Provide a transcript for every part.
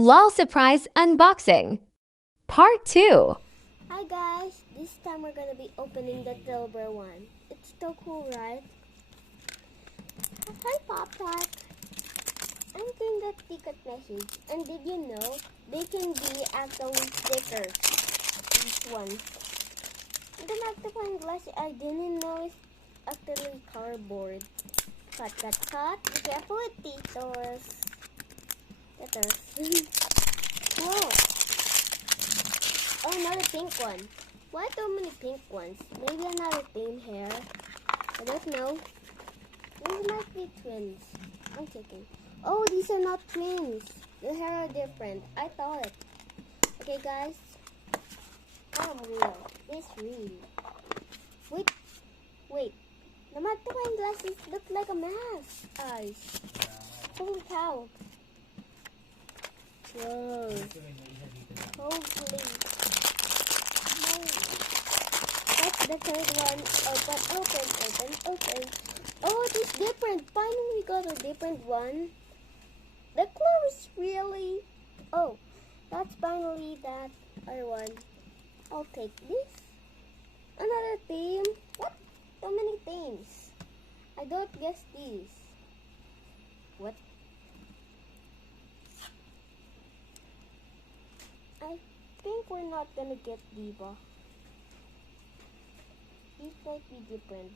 LOL Surprise Unboxing Part 2. Hi guys, this time we're gonna be opening the Tilbur one. It's so cool, right? Hi Pop Tart. I'm getting the ticket message, and did you know they can be actually stickers? These ones. And then magnifying glass, I didn't know it's actually cardboard. Cut, cut, cut. Be careful with Titos. Titos. Whoa. Oh, another pink one. Why so many pink ones? Maybe another theme hair. I don't know. These might be twins. I'm checking. Oh, these are not twins. The hair are different. I thought. Okay, guys. I'm real. It's real. Wait. Wait. The magnifying glasses look like a mask. Eyes. Holy cow. Whoa. Holy. That's the third one. Open. Oh, it is different. Finally, we got a different one. The color is really... Oh, that's finally that other one. I'll take this. Another theme. What? So many themes. I don't guess these. What? I think we're not gonna get Diva. These might be different.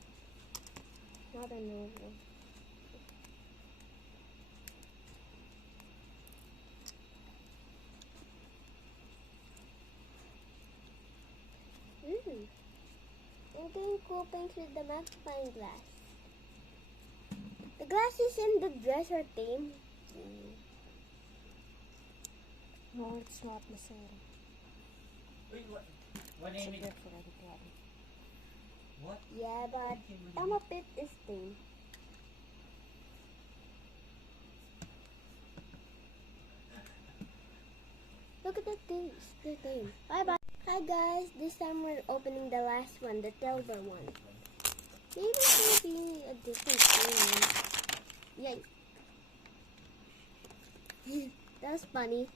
Not a no. I'm getting cool things with the magnifying glass. The glasses in the dresser theme. No, it's not the same. Wait, what It's a name is different one. what? Yeah, but I'm a bit this theme. Look at the theme. Bye bye. Hi guys, this time we're opening the last one, the Tilbur one. Maybe it's gonna be a different theme. Yay. That's funny.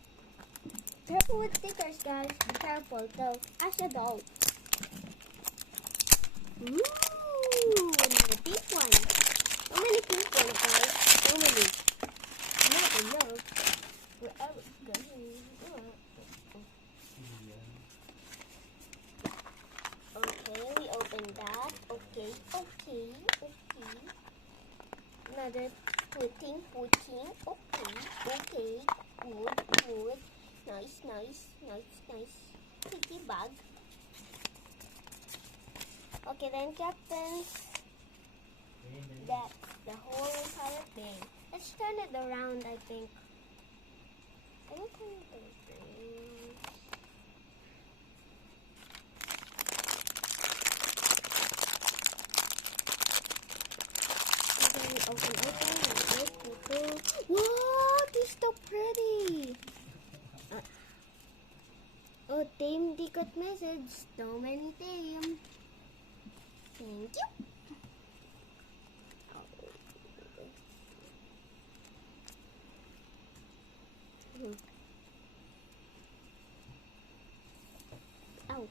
Careful with stickers, guys. Be careful, though. As adults. Ooh, another pink one. So many pink ones, guys. So many. Never know where I was going. Okay, we opened that. Okay. Another pudding. Okay. Good. Nice. Piggy bag. Okay, then Captain, that's the whole entire thing. Let's turn it around, I think. I don't turn it around. Okay, open. Whoa, this is so pretty. Oh, team ticket message. So many team. Thank you. Oh.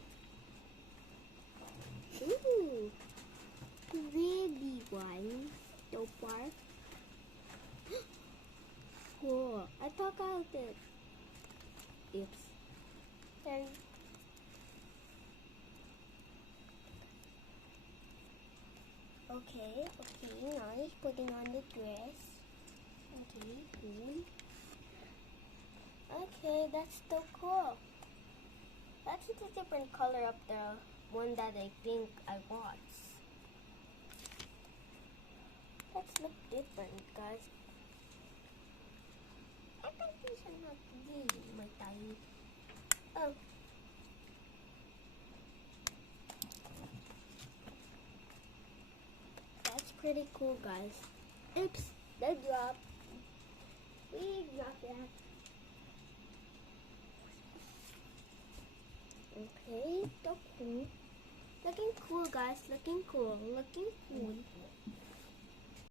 Ooh. Really one. So far. Cool. I took out it. Oops. Then. Okay, nice. Putting on the dress. Okay, cool. Okay, that's so cool. That's a different color of the one that I think I bought. Let's look different, guys. I think these are not really my type. Oh. That's pretty cool, guys. Oops, the drop. We dropped that. Okay, so cool. Looking cool, guys. Looking cool.